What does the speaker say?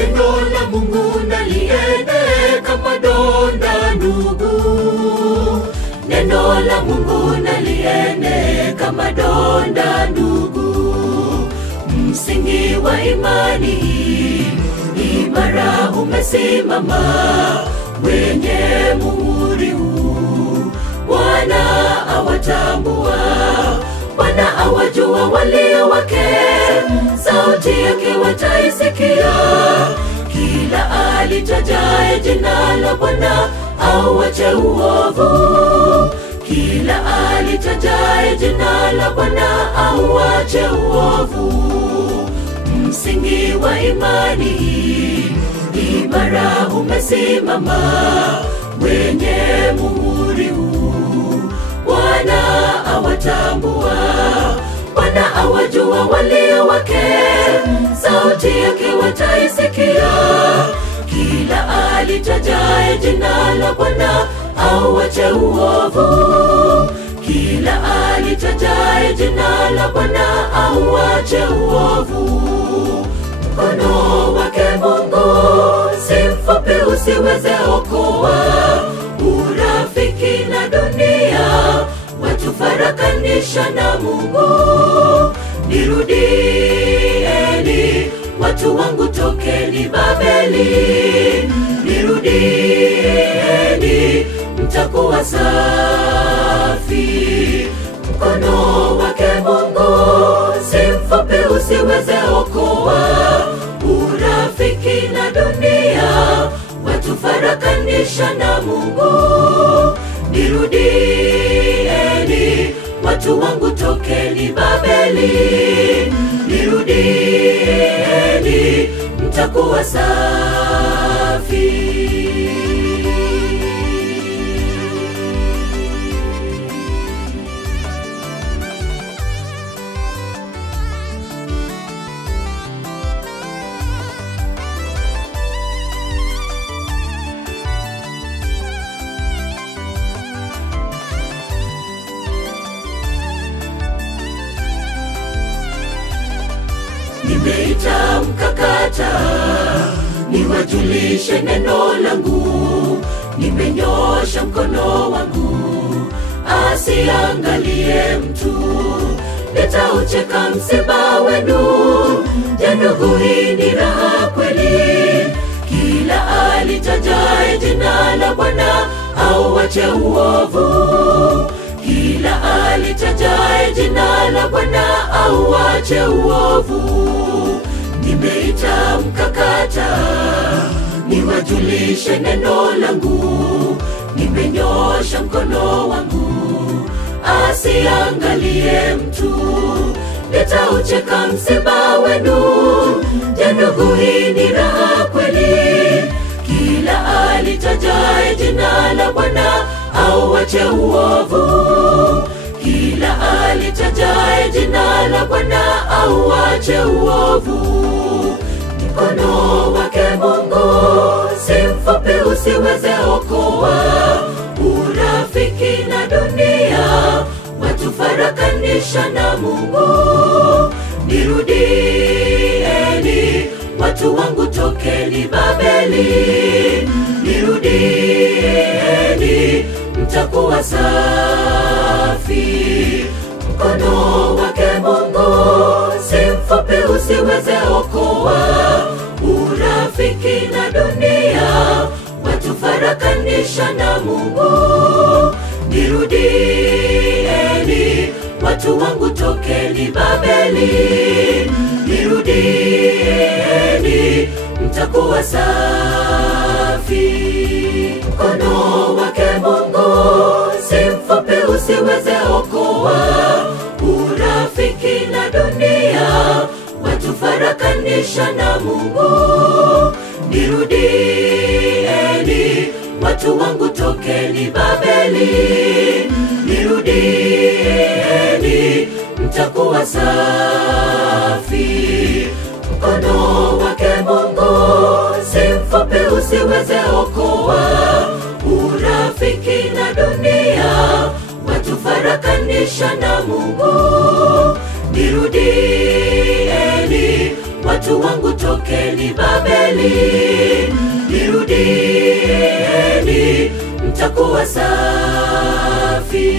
Neno la Mungu na liende kama donda ndugu. Neno la Mungu na liende kama donda ndugu. Msingi wa imani imara umesimama, wenye muhuri huu Bwana awatambua. Bwana awajua walio wake, sauti yake wataisikia. Kila alitajaye jina la Bwana auache uovu. Kila alitajaye jina la Bwana auache uovu. Msingi wa imani imara umesimama, wenye muhuri huu Bwana awatambua. Bwana awajua walio wake, sauti yake wataisikia. Kila alitajaye jina la Bwana auache uovu. Kila alitajaye jina la Bwana auache uovu. Mkono wake Mungu si mfupi usiweze okoa. Urafiki na dunia watufarakanisha na Mungu. Nirudieni watu wangu, tokeni Babeli. Nirudieni mtakuwa safi. Mkono wake Mungu si mfupi usiweze okoa. Urafiki na dunia watufarakanisha na Mungu. Nirudieni watu wangu, tokeni Babeli. Nirudieni mtakuwa safi. Nimeita mkakata niwajulishe neno langu. Nimenyosha mkono wangu asiangalie mtu. Nitaucheka msiba wenu, je ndugu, hii ni raha kweli? Kila alitajaye jina la Bwana auache uovu. Kila alitajaye jina la Bwana auache uovu. Nimeita mkakata niwajulishe neno langu. Nimenyosha mkono wangu asiangalie mtu. Nitaucheka msiba wenu, je ndugu, hii ni raha kweli? Kila alitajaye jina la Bwana auache uovu. Kila alitajaye jina la Bwana auache uovu. Mkono wake Mungu si mfupi usiweze okoa. Urafiki na dunia watufarakanisha na Mungu. Nirudieni watu wangu, tokeni Babeli. Nirudieni mtakuwa safi. Mkono wake Mungu si mfupi usiweze okoa. Urafiki na dunia watufarakanisha na Mungu. Nirudieni watu wangu, tokeni Babeli. Nirudieni mtakuwa safi. Mkono wake Mungu si mfupi usiweze okoa. Urafiki na dunia watufarakanisha na Mungu. Nirudieni watu wangu, tokeni Babeli. Nirudieni mtakuwa safi. Mkono wake Mungu si mfupi usiweze okoa. Urafiki na dunia watufarakanisha na Mungu. Nirudieni watu wangu tokeni Babeli, nirudieni mtakuwa safi.